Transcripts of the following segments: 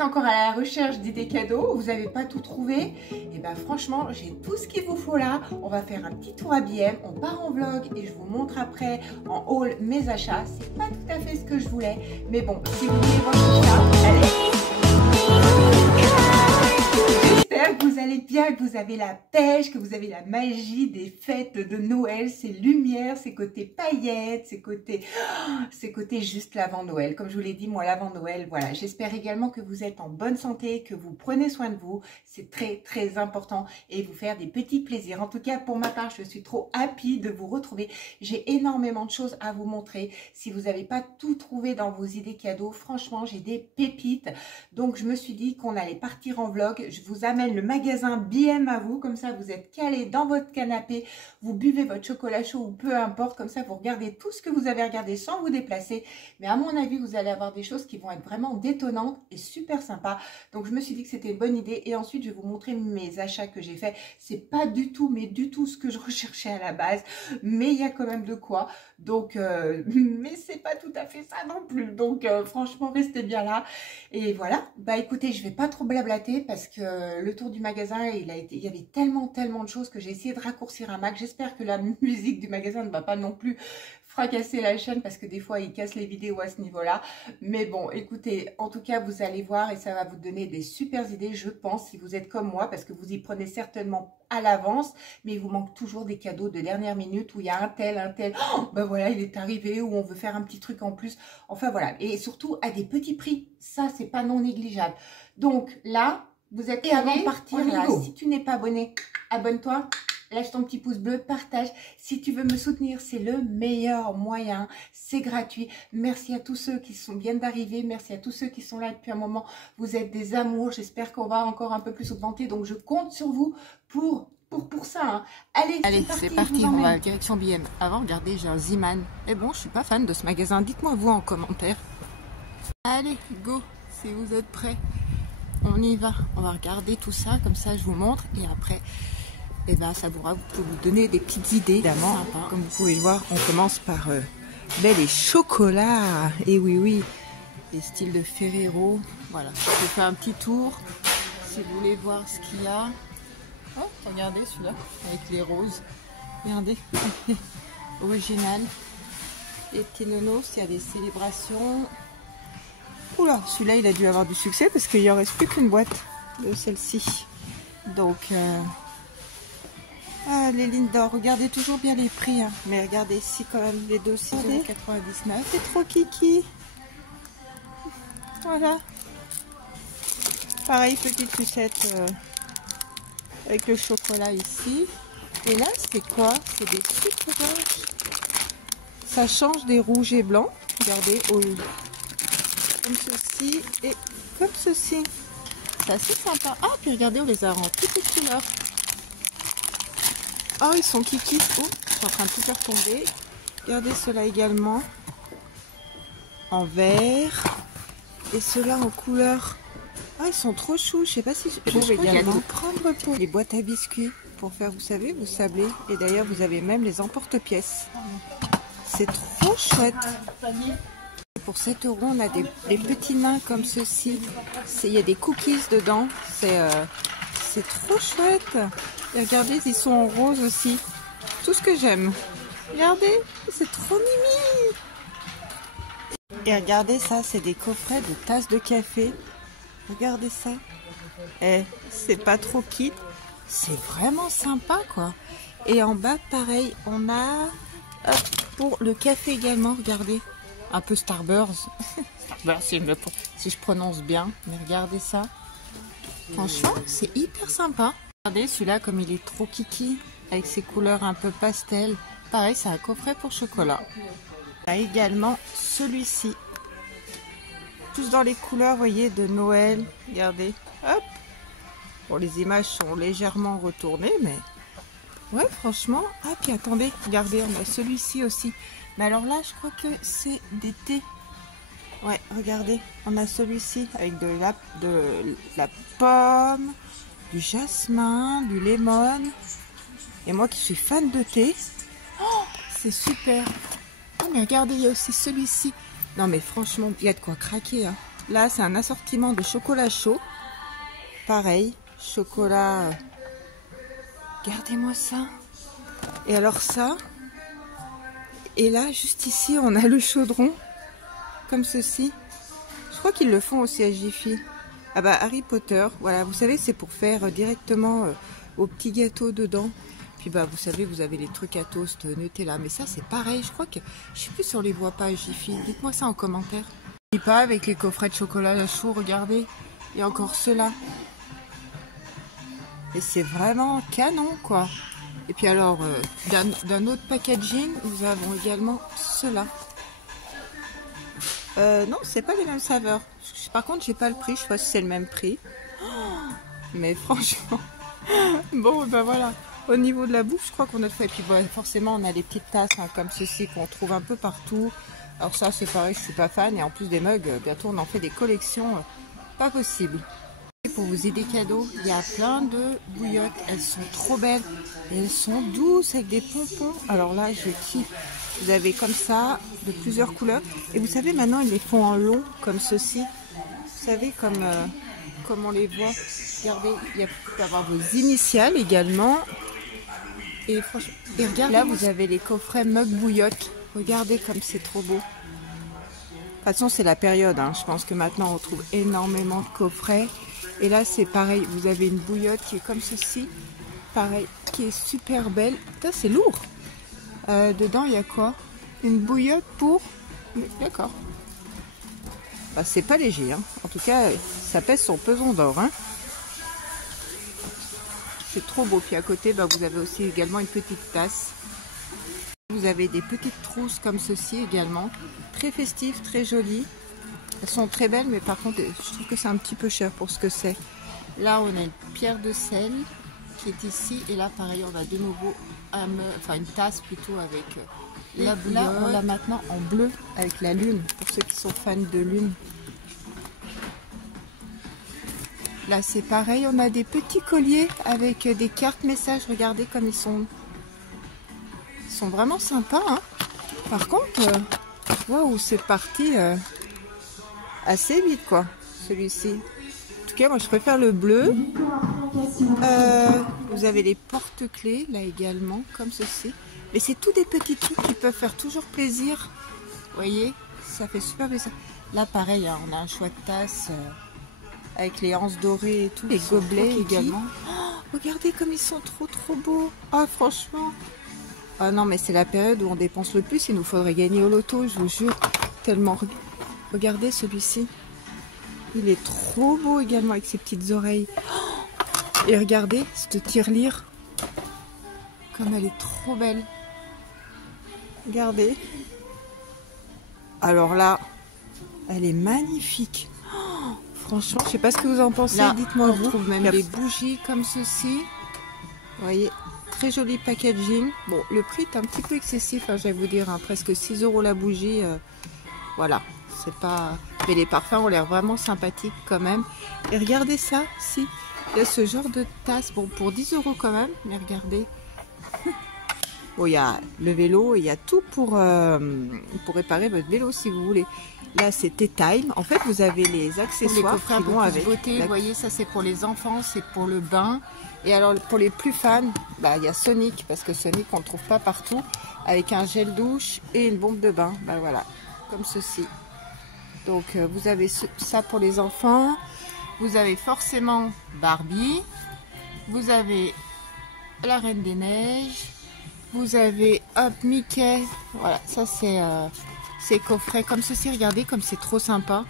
Encore à la recherche d'idées cadeaux, vous n'avez pas tout trouvé, et ben franchement j'ai tout ce qu'il vous faut là. On va faire un petit tour à BM, on part en vlog et je vous montre après en haul mes achats. C'est pas tout à fait ce que je voulais, mais bon, si vous voulez voir tout ça, allez. J'espère que vous allez bien, que vous avez la pêche, que vous avez la magie des fêtes de Noël, ces lumières, ces côtés paillettes, ces côtés juste l'avant Noël. Comme je vous l'ai dit, moi l'avant Noël, voilà. J'espère également que vous êtes en bonne santé, que vous prenez soin de vous. C'est très très important et vous faire des petits plaisirs. En tout cas, pour ma part, je suis trop happy de vous retrouver. J'ai énormément de choses à vous montrer. Si vous n'avez pas tout trouvé dans vos idées cadeaux, franchement, j'ai des pépites. Donc, je me suis dit qu'on allait partir en vlog. Je vous amène le magasin BM à vous. Comme ça, vous êtes calé dans votre canapé. Vous buvez votre chocolat chaud ou peu importe. Comme ça, vous regardez tout ce que vous avez regardé sans vous déplacer. Mais à mon avis, vous allez avoir des choses qui vont être vraiment détonnantes et super sympas. Donc, je me suis dit que c'était une bonne idée. Et ensuite, je vais vous montrer mes achats que j'ai faits. C'est pas du tout, mais du tout ce que je recherchais à la base. Mais il y a quand même de quoi. Donc, mais c'est pas tout à fait ça non plus. Donc, franchement, restez bien là. Et voilà. Bah, écoutez, je vais pas trop blablater parce que le tour du magasin, il y avait tellement de choses que j'ai essayé de raccourcir un max. J'espère que la musique du magasin ne va pas non plus fracasser la chaîne parce que des fois il casse les vidéos à ce niveau là, mais bon écoutez, en tout cas vous allez voir et ça va vous donner des super idées je pense, si vous êtes comme moi, parce que vous y prenez certainement à l'avance, mais il vous manque toujours des cadeaux de dernière minute où il y a un tel, oh, ben voilà il est arrivé, ou on veut faire un petit truc en plus, enfin voilà, et surtout à des petits prix, ça c'est pas non négligeable. Donc là vous êtes, et avant de partir là, si tu n'es pas abonné, abonne-toi. Lâche ton petit pouce bleu, partage. Si tu veux me soutenir, c'est le meilleur moyen. C'est gratuit. Merci à tous ceux qui viennent d'arriver. Merci à tous ceux qui sont là depuis un moment. Vous êtes des amours. J'espère qu'on va encore un peu plus augmenter. Donc, je compte sur vous pour ça. Hein. Allez, c'est parti. On va à la direction BM. Avant, regardez, j'ai un Z-Man. Et bon, je suis pas fan de ce magasin. Dites-moi vous en commentaire. Allez, go. Si vous êtes prêts, on y va. On va regarder tout ça. Comme ça, je vous montre. Et après... et bien ça pourra vous donner des petites idées, évidemment. Comme vous pouvez le voir, on commence par les chocolats. Et oui, les styles de Ferrero. Voilà, je vais faire un petit tour. Si vous voulez voir ce qu'il y a. Oh, regardez celui-là, avec les roses. Regardez, original. Les petits nonos, il y a des célébrations. Oula, celui-là, il a dû avoir du succès parce qu'il n'y en reste plus qu'une boîte de celle-ci. Donc... ah, les lignes d'or, regardez toujours bien les prix, hein. Mais regardez ici quand même les dossiers, 99, c'est trop kiki. Voilà. Pareil, petite sucette avec le chocolat ici. Et là, c'est quoi? C'est des sucres blanches. Ça change des rouges et blancs. Regardez, comme ceci et comme ceci. C'est assez sympa. Ah, puis regardez, on les a en toutes les couleurs. Oh, ils sont kiki. Oh, je suis en train de tout faire tomber. Regardez ceux-là également. En vert. Et ceux-là en couleur. Ah, ils sont trop choux. Je sais pas si je vais également prendre pour les boîtes à biscuits. Pour faire, vous savez, vous sablez. Et d'ailleurs, vous avez même les emporte-pièces. C'est trop chouette. Pour 7 €, on a des petits nains comme ceci. Il y a des cookies dedans. C'est trop chouette. Et regardez, ils sont en rose aussi. Tout ce que j'aime. Regardez, c'est trop mimi. Et regardez ça, c'est des coffrets de tasses de café. Regardez ça. Eh, c'est pas trop kit. C'est vraiment sympa, quoi. Et en bas, pareil, on a pour le café également. Regardez, un peu Starburst. Starburst, si je prononce bien. Mais regardez ça. Franchement, c'est hyper sympa. Regardez celui-là comme il est trop kiki, avec ses couleurs un peu pastel. Pareil, c'est un coffret pour chocolat. Il y a également celui-ci. Plus dans les couleurs, vous voyez, de Noël. Regardez, hop. Bon, les images sont légèrement retournées, mais... ouais, franchement. Ah, puis attendez, regardez, on a celui-ci aussi. Mais alors là, je crois que c'est d'été. Ouais, regardez, on a celui-ci avec de la pomme, du jasmin, du lemon. Et moi qui suis fan de thé, oh, c'est super. Oh, mais regardez, il y a aussi celui-ci. Non, mais franchement, il y a de quoi craquer. Hein. Là, c'est un assortiment de chocolat chaud. Pareil, chocolat... Regardez-moi ça. Et alors ça. Et là, juste ici, on a le chaudron. Comme ceci. Je crois qu'ils le font aussi à Jiffy. Ah bah, Harry Potter. Voilà, vous savez, c'est pour faire directement au petit gâteau dedans. Puis bah, vous savez, vous avez les trucs à toast Nutella. Mais ça, c'est pareil. Je crois que... Je sais plus si on les voit pas à Jiffy. Dites-moi ça en commentaire. Et pas avec les coffrets de chocolat chaud, regardez. Il y a encore ceux-là. Et c'est vraiment canon, quoi. Et puis alors, d'un autre packaging, nous avons également ceux-là. Non, c'est pas les mêmes saveurs. Par contre, j'ai pas le prix. Je sais pas si c'est le même prix. Mais franchement... Bon, ben voilà. Au niveau de la bouffe, je crois qu'on a fait. Et puis bon, forcément, on a des petites tasses hein, comme ceci qu'on trouve un peu partout. Alors ça, c'est pareil, je suis pas fan. Et en plus des mugs, bientôt, on en fait des collections pas possibles. Pour vous aider cadeaux, il y a plein de bouillottes. Elles sont trop belles. Et elles sont douces avec des pompons. Alors là, je kiffe. Vous avez comme ça, de plusieurs couleurs. Et vous savez, maintenant, ils les font en long, comme ceci. Vous savez, comme on les voit. Regardez, il peut y avoir vos initiales également. Et franchement, et regardez, là, vous avez les coffrets mug bouillotte. Regardez comme c'est trop beau. De toute façon, c'est la période. Hein. Je pense que maintenant, on trouve énormément de coffrets. Et là, c'est pareil. Vous avez une bouillotte qui est comme ceci. Pareil, qui est super belle. Putain, c'est lourd. Dedans, il y a quoi? Une bouillotte pour... D'accord. Bah, c'est pas léger. Hein. En tout cas, ça pèse son pesant d'or. Hein. C'est trop beau. Puis à côté, bah, vous avez aussi également une petite tasse. Vous avez des petites trousses comme ceci également. Très festives, très jolies. Elles sont très belles, mais par contre, je trouve que c'est un petit peu cher pour ce que c'est. Là, on a une pierre de sel qui est ici. Et là, pareil, on a de nouveau une tasse plutôt avec la bouillotte. Là, on l'a maintenant en bleu avec la lune, pour ceux qui sont fans de lune. Là, c'est pareil, on a des petits colliers avec des cartes messages. Regardez comme ils sont vraiment sympas. Hein. Par contre, waouh, c'est parti assez vite, quoi, celui-ci. En tout cas, moi, je préfère le bleu. Vous avez les porte-clés, là également, comme ceci. Mais c'est tous des petits trucs qui peuvent faire toujours plaisir. Vous voyez, ça fait super plaisir. Là, pareil, hein, on a un choix de tasse avec les anses dorées et tout. Les gobelets également. Oh, regardez comme ils sont trop beaux. Ah, franchement. Ah non, mais c'est la période où on dépense le plus. Il nous faudrait gagner au loto, je vous jure. Tellement. Regardez celui-ci. Il est trop beau également avec ses petites oreilles. Et regardez cette tirelire. Comme elle est trop belle. Regardez. Alors là, elle est magnifique. Oh, franchement, je sais pas ce que vous en pensez. Dites-moi vous. On trouve même des bougies comme ceci. Vous voyez, très joli packaging. Bon, le prix est un petit peu excessif, hein, je vais vous dire. Hein, presque 6 € la bougie. Voilà, c'est pas... Mais les parfums ont l'air vraiment sympathiques quand même. Et regardez ça, si. Il y a ce genre de tasse. Bon, pour 10 € quand même. Mais regardez. Bon, il y a le vélo et il y a tout pour réparer votre vélo si vous voulez. Là, c'est Tea Time. En fait, vous avez les accessoires qui vont avec. Beauté, vous voyez, ça c'est pour les enfants, c'est pour le bain. Et alors, pour les plus fans, bah, il y a Sonic, parce que Sonic, on ne trouve pas partout, avec un gel douche et une bombe de bain. Bah, voilà, comme ceci. Donc, vous avez ça pour les enfants. Vous avez forcément Barbie. Vous avez la Reine des Neiges. Vous avez hop Mickey. Voilà, ça c'est ces coffrets comme ceci. Regardez comme c'est trop sympa.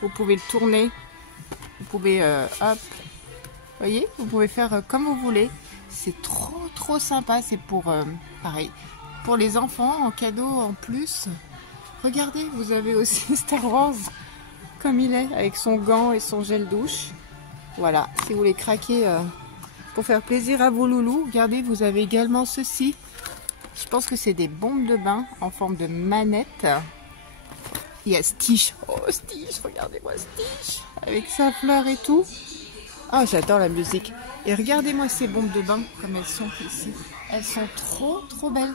Vous pouvez le tourner. Vous pouvez hop. Voyez, vous pouvez faire comme vous voulez. C'est trop sympa. C'est pour pareil pour les enfants en cadeau en plus. Regardez, vous avez aussi Star Wars comme il est avec son gant et son gel douche. Voilà, si vous voulez craquer pour faire plaisir à vos loulous. Regardez, vous avez également ceci. Je pense que c'est des bombes de bain en forme de manette. Il y a Stitch. Oh, Stitch, regardez-moi Stitch. Avec sa fleur et tout. Ah, j'adore la musique. Et regardez-moi ces bombes de bain comme elles sont ici. Elles sont trop belles.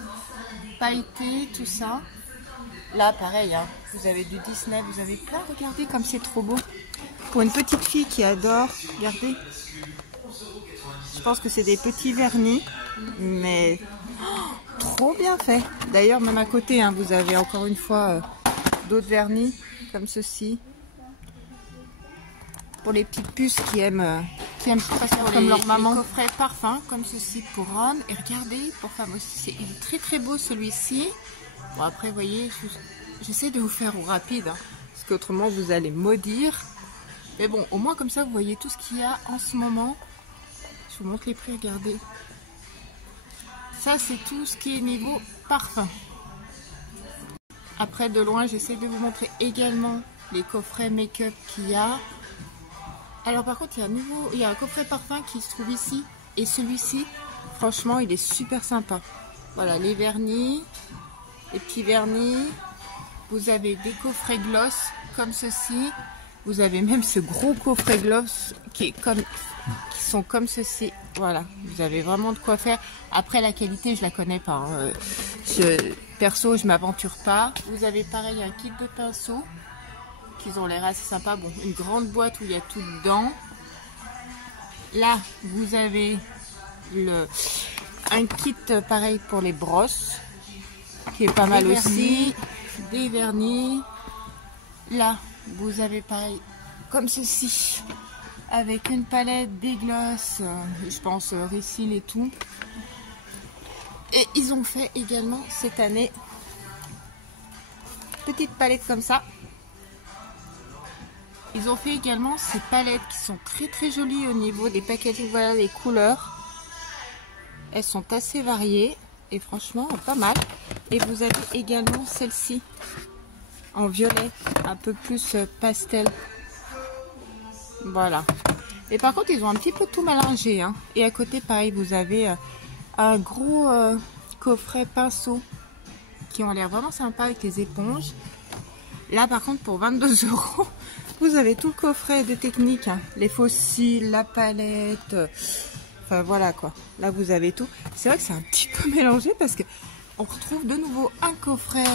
Pailletées, tout ça. Là, pareil, hein, vous avez du Disney, vous avez plein. Regardez comme c'est trop beau. Pour une petite fille qui adore, regardez. Je pense que c'est des petits vernis, mais trop bien fait. D'ailleurs, même à côté, hein, vous avez encore une fois d'autres vernis comme ceci. Pour les petites puces qui aiment faire comme leur maman. Les coffrets parfums comme ceci pour Ron. Et regardez, pour femme aussi, il est très très beau celui-ci. Bon après, vous voyez, j'essaie de vous faire au rapide, hein, parce qu'autrement vous allez maudire. Mais bon, au moins comme ça, vous voyez tout ce qu'il y a en ce moment. Je vous montre les prix, regardez. Ça, c'est tout ce qui est niveau parfum. Après, de loin, j'essaie de vous montrer également les coffrets make-up qu'il y a. Alors par contre, il y a un coffret parfum qui se trouve ici. Et celui-ci, franchement, il est super sympa. Voilà, les vernis, les petits vernis. Vous avez des coffrets gloss comme ceci. Vous avez même ce gros coffret gloss qui sont comme ceci. Voilà, vous avez vraiment de quoi faire. Après, la qualité, je la connais pas. Hein. Perso, je m'aventure pas. Vous avez pareil un kit de pinceaux qui ont l'air assez sympa. Bon, une grande boîte où il y a tout dedans. Là, vous avez un kit pareil pour les brosses qui est pas mal aussi. Des vernis. Là, vous avez pareil comme ceci avec une palette, des glosses, je pense Refill et tout. Et ils ont fait également cette année petite palette comme ça. Ils ont fait également ces palettes qui sont très très jolies au niveau des packaging. Voilà les couleurs. Elles sont assez variées et franchement pas mal. Et vous avez également celle-ci en violet, un peu plus pastel. Voilà. Et par contre, ils ont un petit peu tout mélangé. Hein. Et à côté, pareil, vous avez un gros coffret pinceau qui ont l'air vraiment sympa avec les éponges. Là, par contre, pour 22 €, vous avez tout le coffret de techniques. Hein. Les fossiles, la palette. Enfin, voilà quoi. Là, vous avez tout. C'est vrai que c'est un petit peu mélangé parce que on retrouve de nouveau un coffret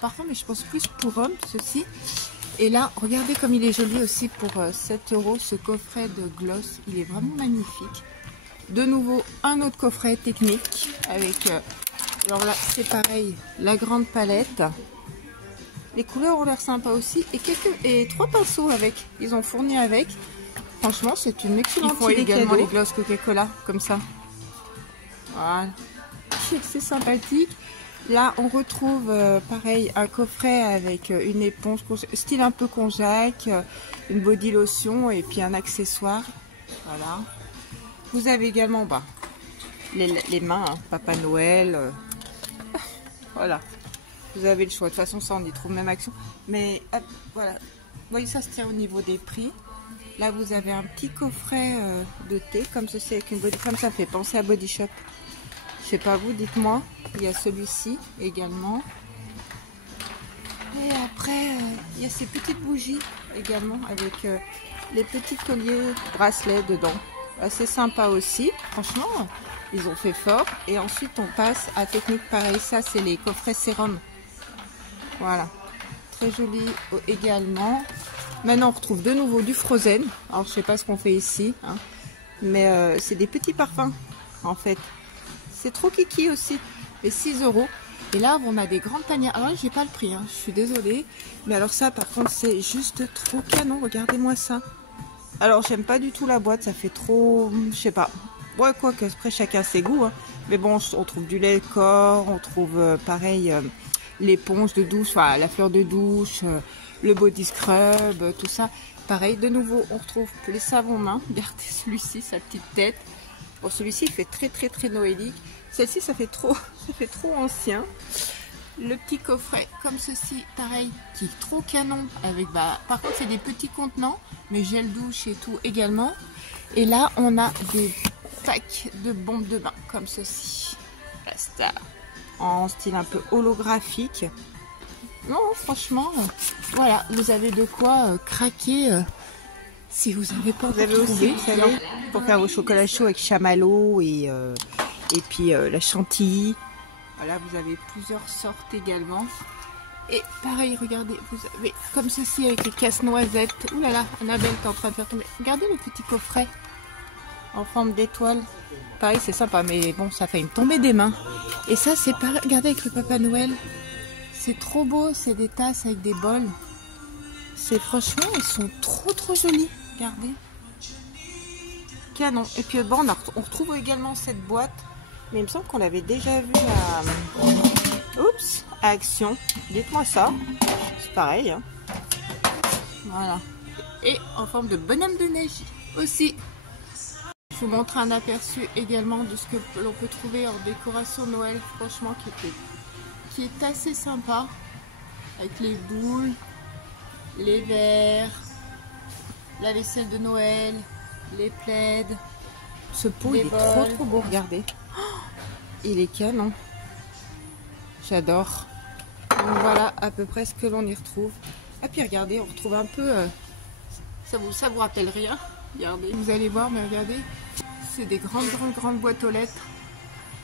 parfum, mais je pense plus pour hommes, ceci. Et là, regardez comme il est joli aussi pour 7 €, ce coffret de gloss. Il est vraiment magnifique. De nouveau, un autre coffret technique avec... alors là, c'est pareil, la grande palette. Les couleurs ont l'air sympas aussi. Et 3 pinceaux avec. Ils ont fourni avec. Franchement, c'est une excellente idée. Il faut également les gloss Coca-Cola, comme ça. Voilà. C'est sympathique. Là, on retrouve pareil un coffret avec une éponge style un peu konjac, une body lotion et puis un accessoire. Voilà. Vous avez également les mains, hein, Papa Noël. Voilà. Vous avez le choix. De toute façon, ça, on y trouve même action. Mais hop, voilà. Vous voyez, ça se tient au niveau des prix. Là, vous avez un petit coffret de thé comme ceci avec une body. Comme ça fait penser à Body Shop. Je sais pas vous, dites-moi. Il y a celui-ci également. Et après, il y a ces petites bougies également avec les petits colliers bracelets dedans. Assez sympa aussi. Franchement, ils ont fait fort. Et ensuite, on passe à technique pareil. Ça, c'est les coffrets sérum. Voilà. Très joli également. Maintenant, on retrouve de nouveau du Frozen. Alors, je sais pas ce qu'on fait ici. Hein, mais c'est des petits parfums, en fait. C'est trop kiki aussi, les 6 €. Et là, on a des grandes panières. Alors, j'ai pas le prix, hein, je suis désolée. Mais alors ça, par contre, c'est juste trop canon. Regardez-moi ça. Alors, j'aime pas du tout la boîte. Ça fait trop... Je sais pas. Ouais, quoi que après, chacun ses goûts. Hein. Mais bon, on trouve du lait de corps. On trouve, pareil, l'éponge de douche. Enfin, la fleur de douche. Le body scrub. Tout ça. Pareil, de nouveau, on retrouve les savons mains. Regardez celui-ci, sa petite tête. Bon, celui-ci, il fait très très très noélique. Celle-ci, ça fait trop ancien. Le petit coffret, comme ceci, pareil, qui est trop canon. Avec, par contre, c'est des petits contenants, mais gel douche et tout également. Et là, on a des packs de bombes de bain, comme ceci. Basta. En style un peu holographique. Non, franchement, voilà, vous avez de quoi craquer. Si vous n'avez pas, vous avez aussi, vous savez, pour faire vos chocolats chauds avec chamallow et puis la chantilly. Voilà, vous avez plusieurs sortes également. Et pareil, regardez, vous avez comme ceci avec les casse-noisettes. Ouh là là, Annabelle est en train de faire tomber. Regardez le petit coffret en forme d'étoile. Pareil, c'est sympa, mais bon, ça a failli me tomber des mains. Et ça, c'est pareil, regardez avec le Papa Noël. C'est trop beau, c'est des tasses avec des bols. C'est franchement, ils sont trop jolis. Regardez. Canon. Et puis bon, on retrouve également cette boîte. Mais il me semble qu'on l'avait déjà vue à Action. Dites-moi ça. C'est pareil. Hein. Voilà. Et en forme de bonhomme de neige aussi. Je vous montre un aperçu également de ce que l'on peut trouver en décoration Noël. Franchement, qui est assez sympa. Avec les boules, les verres, la vaisselle de Noël, les plaids. Ce pot, il est trop beau, regardez. Il est canon. J'adore. Donc voilà à peu près ce que l'on y retrouve. Et puis regardez, on retrouve un peu... ça vous rappelle rien. Regardez, vous allez voir, mais regardez. C'est des grandes boîtes aux lettres.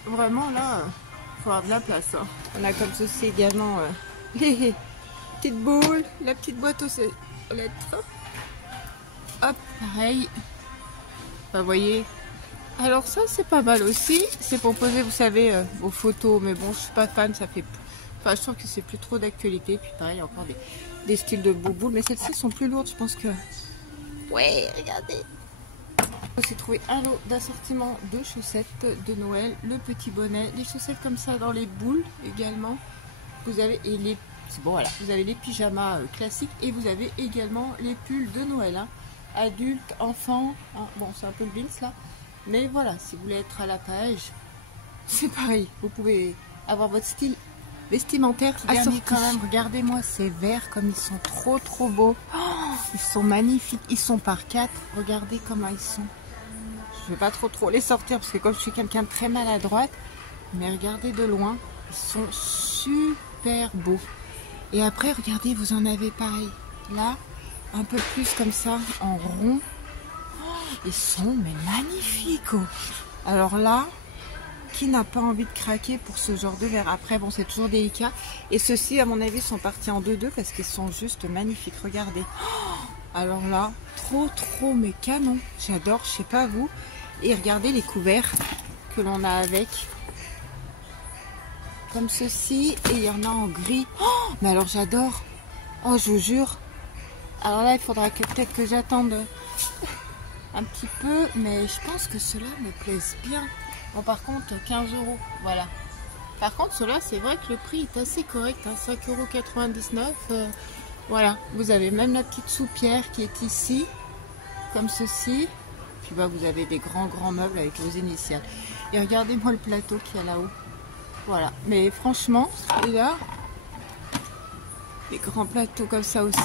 Vraiment là, il faut avoir de la place. Hein. On a comme ceci également les petites boules, la petite boîte aux lettres. Hop, pareil. Enfin, vous voyez. Alors ça, c'est pas mal aussi. C'est pour poser, vous savez, vos photos. Mais bon, je suis pas fan, ça fait... Enfin, je trouve que c'est plus trop d'actualité. Puis pareil, encore des styles de boules. Mais celles-ci sont plus lourdes, je pense que... Ouais, regardez. J'ai aussi trouvé un lot d'assortiment de chaussettes de Noël, le petit bonnet, les chaussettes comme ça dans les boules également. Vous avez bon, voilà, vous avez les pyjamas classiques et vous avez également les pulls de Noël, hein, adultes, enfants. Hein, bon, c'est un peu le bins là, mais voilà, si vous voulez être à la page, c'est pareil. Vous pouvez avoir votre style vestimentaire assorti. Quand même, regardez-moi ces verres comme ils sont trop beaux. Oh, ils sont magnifiques. Ils sont par 4. Regardez comment ils sont. Je vais pas trop les sortir parce que comme je suis quelqu'un de très maladroite, mais regardez de loin, ils sont super beaux. Et après, regardez, vous en avez pareil. Là, un peu plus comme ça, en rond. Oh, ils sont mais magnifiques. Oh. Alors là, qui n'a pas envie de craquer pour ce genre de verre? Après, bon, c'est toujours délicat. Et ceux-ci, à mon avis, sont partis en 2-2 parce qu'ils sont juste magnifiques. Regardez. Oh, alors là, trop, mais canon. J'adore, je sais pas vous. Et regardez les couverts que l'on a avec. Comme ceci. Et il y en a en gris. Oh, mais alors j'adore. Oh, je vous jure. Alors là, il faudra que peut-être que j'attende un petit peu. Mais je pense que ceux-là me plaisent bien. Bon, par contre, 15 €. Voilà. Par contre, ceux-là, c'est vrai que le prix est assez correct. Hein, 5,99 €. Voilà. Vous avez même la petite soupière qui est ici. Comme ceci. Puis bah, vous avez des grands meubles avec vos initiales. Et regardez-moi le plateau qu'il y a là-haut. Voilà. Mais franchement, et là, des grands plateaux comme ça aussi.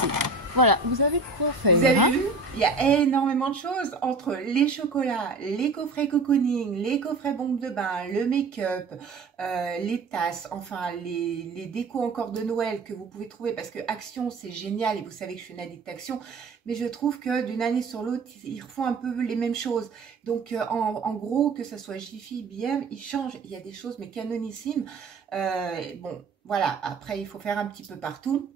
Voilà, vous avez quoi faire. Vous avez vu, il y a énormément de choses entre les chocolats, les coffrets cocooning, les coffrets bombes de bain, le make-up, les tasses, enfin les décos encore de Noël que vous pouvez trouver parce que Action c'est génial et vous savez que je suis une addict Action, mais je trouve que d'une année sur l'autre ils refont un peu les mêmes choses. Donc en gros, que ce soit Jiffy, BM, ils changent, il y a des choses mais canonissimes. Bon voilà, après il faut faire un petit peu partout.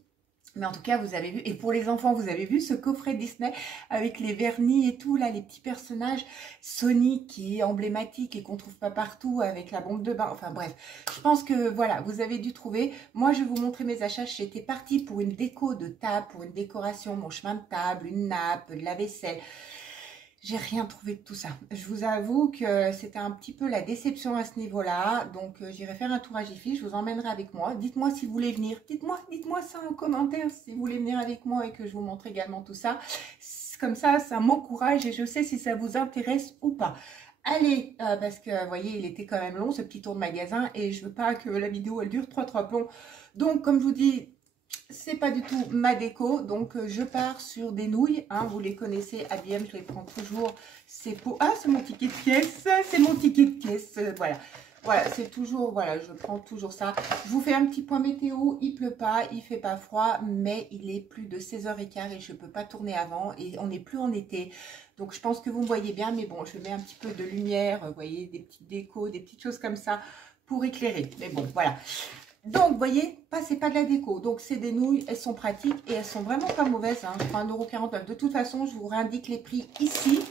Mais en tout cas, vous avez vu, et pour les enfants, vous avez vu ce coffret Disney avec les vernis et tout, là, les petits personnages. Sonic qui est emblématique et qu'on trouve pas partout avec la bombe de bain. Enfin bref, je pense que voilà, vous avez dû trouver. Moi, je vais vous montrer mes achats. J'étais partie pour une déco de table, pour une décoration, mon chemin de table, une nappe, de la vaisselle. J'ai rien trouvé de tout ça. Je vous avoue que c'était un petit peu la déception à ce niveau-là. Donc, j'irai faire un tour à Jiffy. Je vous emmènerai avec moi. Dites-moi si vous voulez venir. Dites-moi ça en commentaire si vous voulez venir avec moi et que je vous montre également tout ça. Comme ça m'encourage et je sais si ça vous intéresse ou pas. Allez, parce que, vous voyez, il était quand même long, ce petit tour de magasin. Et je veux pas que la vidéo, elle dure 3 plombs. Donc, comme je vous dis... C'est pas du tout ma déco, donc je pars sur des nouilles, hein, vous les connaissez, ABM, je les prends toujours, c'est pour... Ah, c'est mon ticket de caisse, c'est mon ticket de caisse, voilà. Voilà, c'est toujours, voilà, je prends toujours ça. Je vous fais un petit point météo, il pleut pas, il fait pas froid, mais il est plus de 16h15 et je peux pas tourner avant et on n'est plus en été. Donc je pense que vous me voyez bien, mais bon, je mets un petit peu de lumière, vous voyez, des petites décos, des petites choses comme ça pour éclairer. Mais bon, voilà. Donc, vous voyez, c'est pas de la déco. Donc, c'est des nouilles, elles sont pratiques et elles sont vraiment pas mauvaises. Hein. Je prends 1,49 €. De toute façon, je vous réindique les prix ici.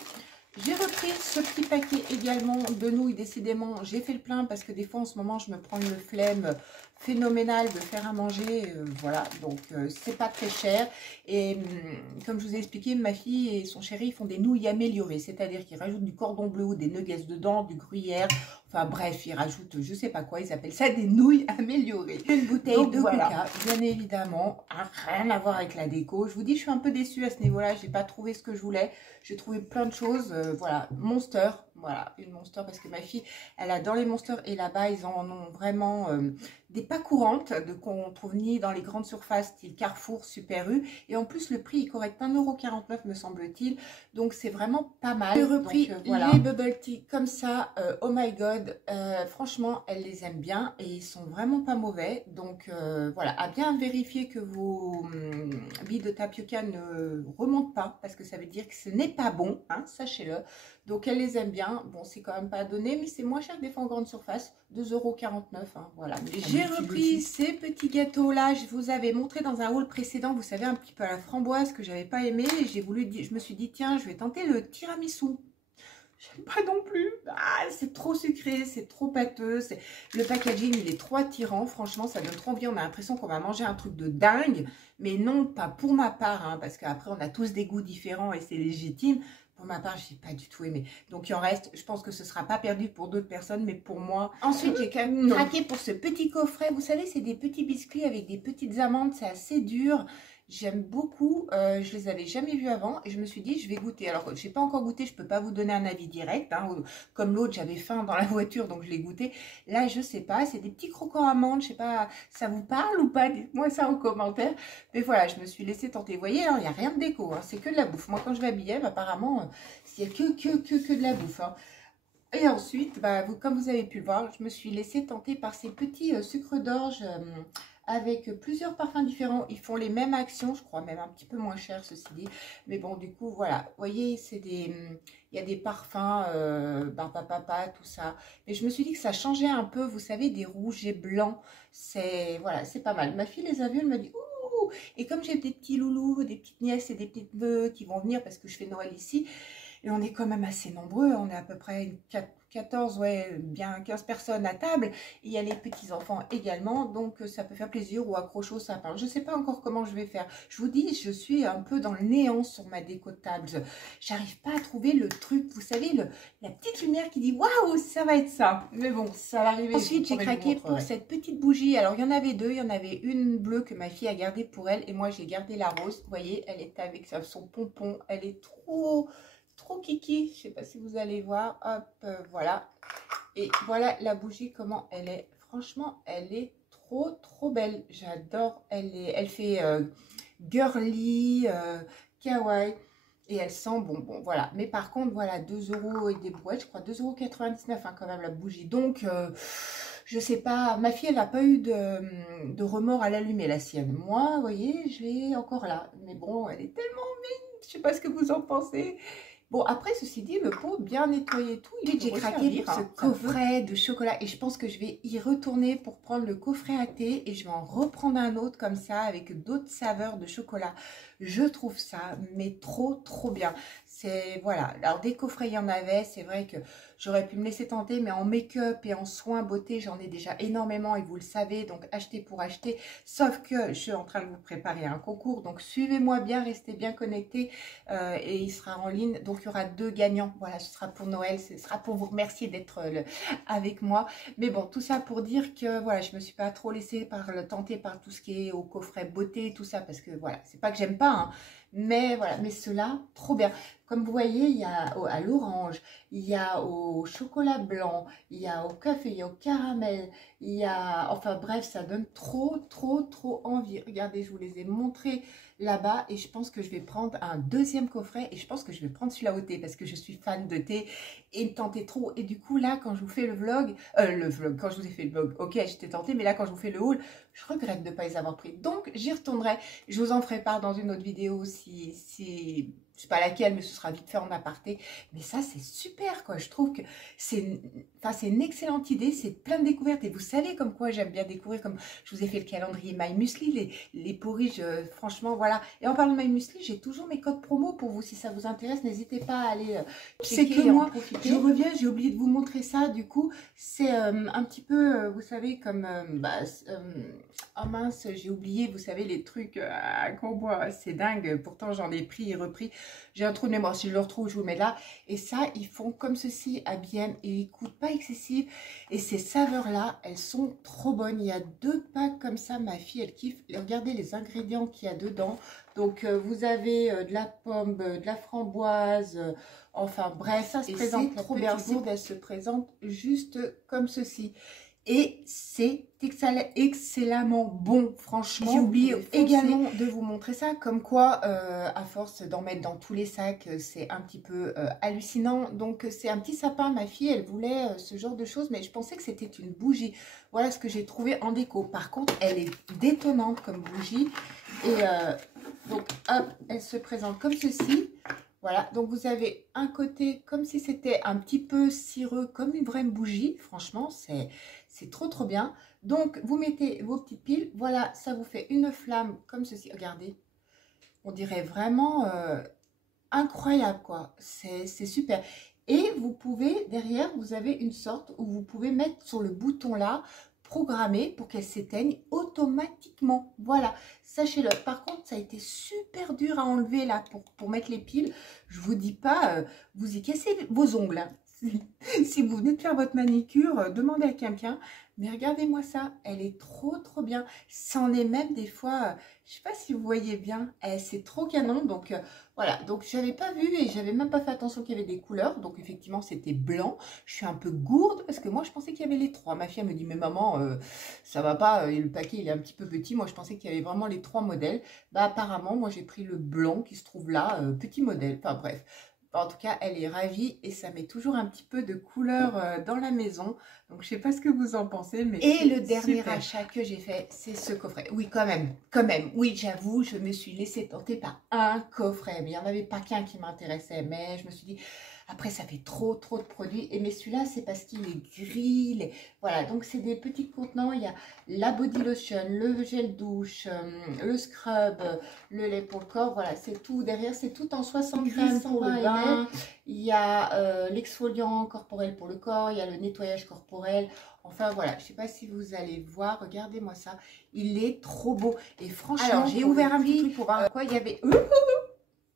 J'ai repris ce petit paquet également de nouilles. Décidément, j'ai fait le plein parce que des fois, en ce moment, je me prends une flemme phénoménale de faire à manger. Voilà, donc c'est pas très cher. Et comme je vous ai expliqué, ma fille et son chéri font des nouilles améliorées. C'est-à-dire qu'ils rajoutent du cordon bleu ou des nuggets dedans, du gruyère. Enfin bref, ils rajoutent, je sais pas quoi, ils appellent ça des nouilles améliorées. Une bouteille de Coca, bien évidemment, rien à voir avec la déco. Je vous dis, je suis un peu déçue à ce niveau-là. J'ai pas trouvé ce que je voulais. J'ai trouvé plein de choses. Voilà, Monster. Voilà, une Monster parce que ma fille, elle adore les Monster et là-bas, ils en ont vraiment des pas courantes qu'on trouve ni dans les grandes surfaces style Carrefour, Super U. Et en plus, le prix est correct, 1,49 € me semble-t-il. Donc, c'est vraiment pas mal. J'ai repris voilà, les bubble tea comme ça. Oh my god, franchement, elle les aime bien et ils sont vraiment pas mauvais. Donc, voilà, à bien vérifier que vos billes de tapioca ne remontent pas parce que ça veut dire que ce n'est pas bon, hein, sachez-le. Donc, elle les aime bien. Bon, c'est quand même pas donné, mais c'est moins cher que des fois en grande surface. 2,49 €. Hein, voilà. J'ai repris ces petits gâteaux-là. Je vous avais montré dans un haul précédent, vous savez, un petit peu à la framboise que j'avais pas aimé. Et je me suis dit, tiens, je vais tenter le tiramisu. J'aime pas non plus. Ah, c'est trop sucré, c'est trop pâteux. Le packaging, il est trop attirant. Franchement, ça donne trop envie. On a l'impression qu'on va manger un truc de dingue. Mais non, pas pour ma part. Hein, parce qu'après, on a tous des goûts différents et c'est légitime. Pour ma part, je n'ai pas du tout aimé. Donc, il en reste. Je pense que ce ne sera pas perdu pour d'autres personnes, mais pour moi. Ensuite, j'ai craqué pour ce petit coffret. Vous savez, c'est des petits biscuits avec des petites amandes. C'est assez dur. J'aime beaucoup. Je les avais jamais vus avant. Et je me suis dit, je vais goûter. Alors, je n'ai pas encore goûté. Je ne peux pas vous donner un avis direct. Hein, comme l'autre, j'avais faim dans la voiture, donc je l'ai goûté. Là, je ne sais pas. C'est des petits croquants amandes. Je ne sais pas, ça vous parle ou pas? Dites-moi ça en commentaire. Mais voilà, je me suis laissée tenter. Vous voyez, il n'y a rien de déco. Hein, c'est que de la bouffe. Moi, quand je vais à Bièvre, apparemment, il n'y a que de la bouffe. Hein. Et ensuite, comme vous avez pu le voir, je me suis laissée tenter par ces petits sucres d'orge avec plusieurs parfums différents. Ils font les mêmes actions, je crois, même un petit peu moins cher, ceci dit. Mais bon, du coup, voilà. Vous voyez, il y a des parfums, papa, tout ça. Mais je me suis dit que ça changeait un peu, vous savez, des rouges et blancs. Voilà, c'est pas mal. Ma fille les a vus, elle m'a dit, ouh! Et comme j'ai des petits loulous, des petites nièces et des petites neveux qui vont venir parce que je fais Noël ici, et on est quand même assez nombreux, on est à peu près 14, ouais, bien 15 personnes à table. Il y a les petits-enfants également, donc ça peut faire plaisir ou accrocher au sapin. Je ne sais pas encore comment je vais faire. Je vous dis, je suis un peu dans le néant sur ma déco de table. J'arrive pas à trouver le truc, vous savez, la petite lumière qui dit « Waouh, ça va être ça !» Mais bon, ça va arriver. Ensuite, j'ai craqué pour cette petite bougie. Alors, il y en avait deux. Il y en avait une bleue que ma fille a gardée pour elle et moi, j'ai gardé la rose. Vous voyez, elle est avec son pompon. Elle est trop kiki, je sais pas si vous allez voir, hop, voilà, et voilà la bougie comment elle est. Franchement, elle est trop belle, j'adore. Elle fait girly, kawaii, et elle sent bonbon, voilà. Mais par contre, voilà, 2 € et des brouettes, je crois 2,99 € hein, quand même la bougie. Donc je sais pas, ma fille elle n'a pas eu de remords à l'allumer, la sienne. Moi, vous voyez, je l'ai encore là, mais bon, elle est tellement mignonne, je sais pas ce que vous en pensez. Bon, après, ceci dit, le pot bien nettoyé et tout. J'ai craqué pour ce coffret de chocolat et je pense que je vais y retourner pour prendre le coffret à thé et je vais en reprendre un autre comme ça avec d'autres saveurs de chocolat. Je trouve ça, mais trop bien. C'est, voilà, alors des coffrets, il y en avait, c'est vrai que j'aurais pu me laisser tenter, mais en make-up et en soins beauté, j'en ai déjà énormément et vous le savez, donc achetez pour acheter. Sauf que je suis en train de vous préparer un concours, donc suivez-moi bien, restez bien connectés et il sera en ligne. Donc il y aura 2 gagnants, voilà, ce sera pour Noël, ce sera pour vous remercier d'être avec moi. Mais bon, tout ça pour dire que voilà, je me suis pas trop laissée tenter par tout ce qui est au coffret beauté, tout ça, parce que voilà, c'est pas que j'aime pas, hein, mais voilà, mais cela trop bien. Comme vous voyez, il y a à l'orange, il y a au chocolat blanc, il y a au café, il y a au caramel, il y a, enfin bref, ça donne trop envie. Regardez, je vous les ai montrés là-bas et je pense que je vais prendre un deuxième coffret et je pense que je vais prendre celui-là au thé parce que je suis fan de thé et me tenter trop. Et du coup, là, quand je vous fais le vlog, quand je vous ai fait le vlog, ok, j'étais tentée, mais là, quand je vous fais le haul, je regrette de ne pas les avoir pris. Donc, j'y retournerai. Je vous en ferai part dans une autre vidéo si je sais pas laquelle, mais ce sera vite fait en aparté. Mais ça, c'est super, quoi. Je trouve que c'est une excellente idée. C'est plein de découvertes. Et vous savez comme quoi j'aime bien découvrir, comme je vous ai fait le calendrier My Muesli, les porridge, franchement, voilà. Et en parlant de My Muesli, j'ai toujours mes codes promo pour vous. Si ça vous intéresse, n'hésitez pas à aller C'est checker que et en moi, profiter. Je reviens, j'ai oublié de vous montrer ça. Du coup, c'est un petit peu, vous savez, comme... oh mince, j'ai oublié, vous savez, les trucs qu'on boit. C'est dingue. Pourtant, j'en ai pris et repris. J'ai un trou de mémoire, si je le retrouve, je vous mets là. Et ça, ils font comme ceci à Bienne et ils coûtent pas excessif. Et ces saveurs-là, elles sont trop bonnes. Il y a 2 packs comme ça, ma fille, elle kiffe. Et regardez les ingrédients qu'il y a dedans. Donc, vous avez de la pomme, de la framboise, enfin bref, ça se présente trop bien. Elle se présente juste comme ceci. Et c'est excellemment bon, franchement. J'ai oublié également de vous montrer ça, comme quoi, à force d'en mettre dans tous les sacs, c'est un petit peu hallucinant. Donc, c'est un petit sapin, ma fille, elle voulait ce genre de choses, mais je pensais que c'était une bougie. Voilà ce que j'ai trouvé en déco. Par contre, elle est détonnante comme bougie. Et donc, hop, elle se présente comme ceci. Voilà, donc vous avez un côté comme si c'était un petit peu cireux, comme une vraie bougie. Franchement, c'est trop trop bien. Donc, vous mettez vos petites piles. Voilà, ça vous fait une flamme comme ceci. Regardez, on dirait vraiment incroyable, quoi. C'est super. Et vous pouvez, derrière, vous avez une sorte où vous pouvez mettre sur le bouton là, programmer pour qu'elle s'éteigne automatiquement. Voilà, sachez-le. Par contre, ça a été super dur à enlever là pour mettre les piles. Je vous dis pas, vous y cassez vos ongles, hein. Si vous venez de faire votre manicure, demandez à quelqu'un. Mais regardez-moi ça, elle est trop trop bien. C'en est même des fois, je sais pas si vous voyez bien, c'est trop canon. Donc voilà, donc j'avais pas vu et j'avais même pas fait attention qu'il y avait des couleurs. Donc effectivement c'était blanc. Je suis un peu gourde parce que moi je pensais qu'il y avait les 3. Ma fille elle me dit mais maman ça va pas, et le paquet il est un petit peu petit. Moi je pensais qu'il y avait vraiment les 3 modèles. Bah apparemment moi j'ai pris le blanc qui se trouve là, petit modèle. Enfin bref. En tout cas, elle est ravie et ça met toujours un petit peu de couleur dans la maison. Donc, je ne sais pas ce que vous en pensez, mais et le dernier achat que j'ai fait, c'est ce coffret. Oui, quand même. Oui, j'avoue, je me suis laissée tenter par un coffret. Mais il n'y en avait pas qu'un qui m'intéressait. Mais je me suis dit, après, ça fait trop de produits. Et mais celui-là, c'est parce qu'il est gris. Voilà, donc c'est des petits contenants. Il y a la body lotion, le gel douche, le scrub, le lait pour le corps. Voilà, c'est tout. Derrière, c'est tout en 60 grammes pour le bain. Il y a l'exfoliant corporel pour le corps. Il y a le nettoyage corporel. Enfin, voilà, je ne sais pas si vous allez voir. Regardez-moi ça. Il est trop beau. Et franchement, alors j'ai ouvert un petit truc pour voir quoi il y avait.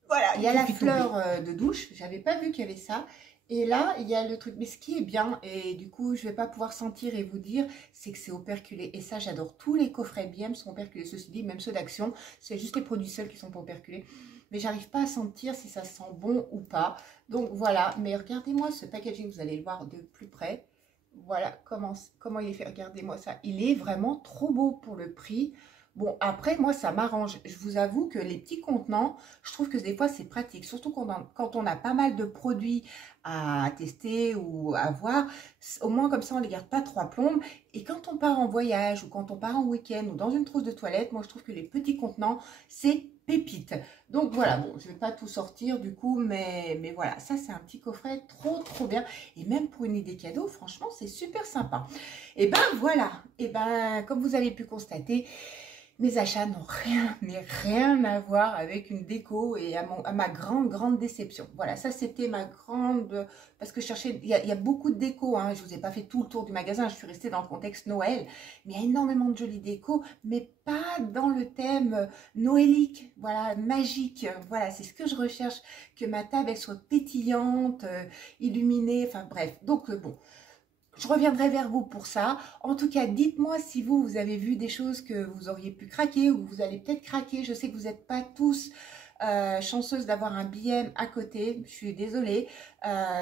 Voilà, il y a la fleur de douche. J'avais pas vu qu'il y avait ça. Et là, il y a le truc. Mais ce qui est bien, et du coup, je vais pas pouvoir sentir et vous dire, c'est que c'est operculé. Et ça, j'adore. Tous les coffrets BM sont operculés. Ceci dit, même ceux d'Action, c'est juste les produits seuls qui sont pas operculés. Mais j'arrive pas à sentir si ça sent bon ou pas. Donc voilà. Mais regardez-moi ce packaging, vous allez le voir de plus près. Voilà comment il est fait. Regardez-moi ça. Il est vraiment trop beau pour le prix. Bon, après, moi, ça m'arrange. Je vous avoue que les petits contenants, je trouve que des fois, c'est pratique. Surtout quand on a pas mal de produits à tester ou à voir. Au moins, comme ça, on ne les garde pas 3 plombes. Et quand on part en voyage ou quand on part en week-end ou dans une trousse de toilette, moi, je trouve que les petits contenants, c'est pépite. Donc, voilà. Bon, je ne vais pas tout sortir du coup, mais voilà. Ça, c'est un petit coffret trop bien. Et même pour une idée cadeau, franchement, c'est super sympa. Et ben, voilà. Et ben, comme vous avez pu constater, mes achats n'ont rien à voir avec une déco et à ma grande déception. Voilà, ça c'était ma grande... Parce que je cherchais... Il y a beaucoup de déco, hein, je ne vous ai pas fait tout le tour du magasin, je suis restée dans le contexte Noël. Mais il y a énormément de jolies déco, mais pas dans le thème noélique, voilà, magique. Voilà, c'est ce que je recherche, que ma table elle soit pétillante, illuminée, enfin bref. Donc bon... Je reviendrai vers vous pour ça. En tout cas, dites-moi si vous avez vu des choses que vous auriez pu craquer ou vous allez peut-être craquer. Je sais que vous n'êtes pas tous chanceuses d'avoir un BM à côté. Je suis désolée.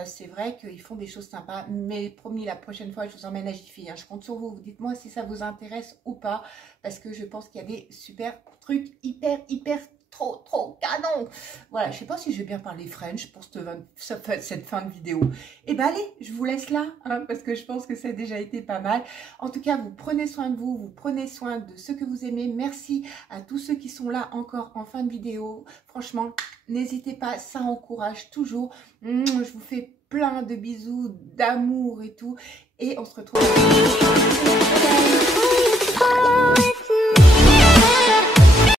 C'est vrai qu'ils font des choses sympas. Mais promis, la prochaine fois, je vous emmène à Jiffy, hein. Je compte sur vous. Dites-moi si ça vous intéresse ou pas. Parce que je pense qu'il y a des super trucs hyper trop canon. Voilà, je sais pas si je vais bien parler French pour cette fin de vidéo. Et ben allez, je vous laisse là, hein, parce que je pense que ça a déjà été pas mal. En tout cas, vous prenez soin de vous, vous prenez soin de ceux que vous aimez. Merci à tous ceux qui sont là encore en fin de vidéo. Franchement, n'hésitez pas, ça encourage toujours. Je vous fais plein de bisous, d'amour et tout. Et on se retrouve.